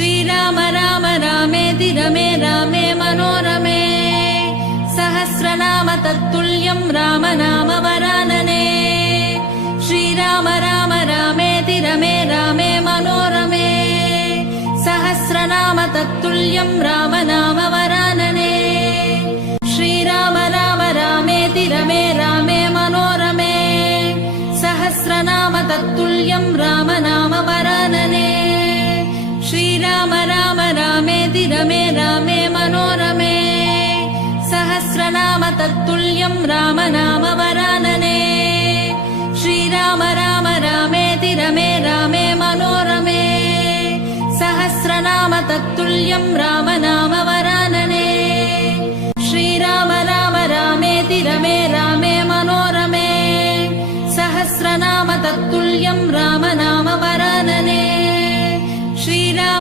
श्रीराम राम रामेति रमे रामे मनोरमे सहस्रनाम तत्तुल्यं राम नाम वरानने श्रीराम राम रामेति रमे रामे मनोरमे सहस्रनाम तत्तुल्यं राम नाम वरानने श्रीराम राम रामेति रमे रामे मनोरमे सहस्रनाम तत्तुल्यं राम नाम वरानने श्रीराम राम रामेति रमे रामे मनोरमे सहस्रनाम तत्तुल्यं राम नाम वरानने श्रीराम राम रामेति रमे रामे मनोरमे सहस्रनाम तत्तुल्यं राम नाम वरानने श्रीराम राम रामेति रमे रामे मनोरमे सहस्रनाम तत्तुल्यं राम नाम वरानने